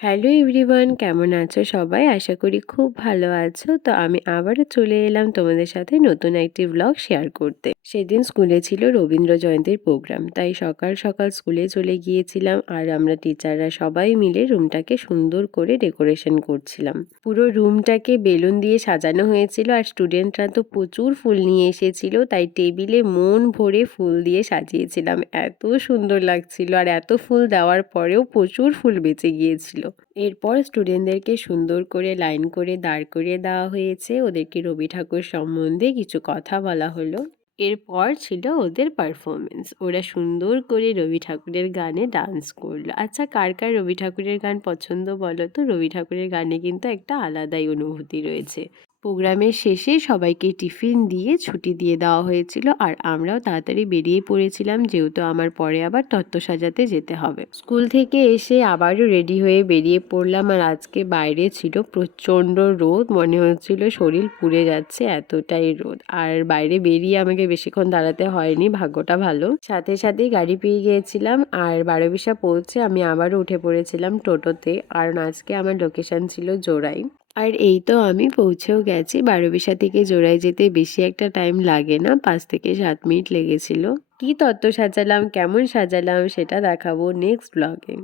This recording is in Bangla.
হ্যালো এভরিওয়ান, কেমন আছো সবাই? আশা করি খুব ভালো আছো। তো আমি আবারও চলে এলাম তোমাদের সাথে নতুন একটি ব্লগ শেয়ার করতে। সেদিন স্কুলে ছিল রবীন্দ্র জয়ন্তীর প্রোগ্রাম, তাই সকাল সকাল স্কুলে চলে গিয়েছিলাম আর আমরা টিচাররা সবাই মিলে রুমটাকে সুন্দর করে ডেকোরেশন করছিলাম। পুরো রুমটাকে বেলুন দিয়ে সাজানো হয়েছিল আর স্টুডেন্টরা তো প্রচুর ফুল নিয়ে এসেছিল, তাই টেবিলে মন ভরে ফুল দিয়ে সাজিয়েছিলাম। এত সুন্দর লাগছিল আর এত ফুল দেওয়ার পরেও প্রচুর ফুল বেঁচে গিয়েছিল। এরপর স্টুডেন্টদেরকে সুন্দর করে লাইন করে দাঁড় করিয়ে দেওয়া হয়েছে, ওদেরকে রবি ঠাকুর সম্বন্ধে কিছু কথা বলা হলো। এরপর ছিল ওদের পারফরমেন্স। ওরা সুন্দর করে রবি ঠাকুরের গানে ডান্স করলো। আচ্ছা, কার কার রবি ঠাকুরের গান পছন্দ বলো তো? রবি ঠাকুরের গানে কিন্তু একটা আলাদাই অনুভূতি রয়েছে। প্রোগ্রামের শেষে সবাইকে টিফিন দিয়ে ছুটি দিয়ে দেওয়া হয়েছিল আর আমরাও তাড়াতাড়ি বেরিয়ে পড়েছিলাম, যেহেতু আমার পরে আবার তত্ত্ব সাজাতে যেতে হবে। স্কুল থেকে এসে আবারও রেডি হয়ে বেরিয়ে পড়লাম আর আজকে বাইরে ছিল প্রচণ্ড রোদ, মনে হচ্ছিল শরীর পুড়ে যাচ্ছে, এতটাই রোদ। আর বাইরে বেরিয়ে আমাকে বেশিক্ষণ দাঁড়াতে হয়নি, ভাগ্যটা ভালো। সাথে সাথেই গাড়ি পেয়ে গিয়েছিলাম আর বারোবিশা পৌঁছে আমি আবারও উঠে পড়েছিলাম টোটোতে, কারণ আজকে আমার লোকেশন ছিল জোড়াই। আর এই তো আমি পৌঁছেও গেছি। বারোবিশা থেকে জোড়ায় যেতে বেশি একটা টাইম লাগে না, 5 থেকে 7 মিনিট লেগেছিল। কি তত্ত্ব সাজালাম, কেমন সাজালাম সেটা দেখাবো নেক্সট ব্লগে।